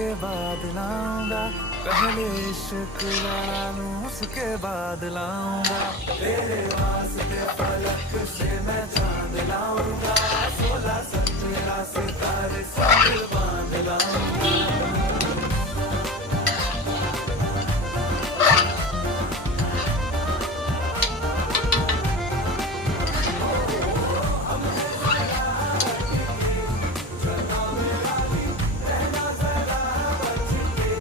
उसके बाद लाऊंगा, पहले इश्क लड़ा लूं उसके बाद लाऊंगा, तेरे वास्ते फलक से मैं चांद लाऊंगा, 16 17 सितारे संग बांध लाऊंगा।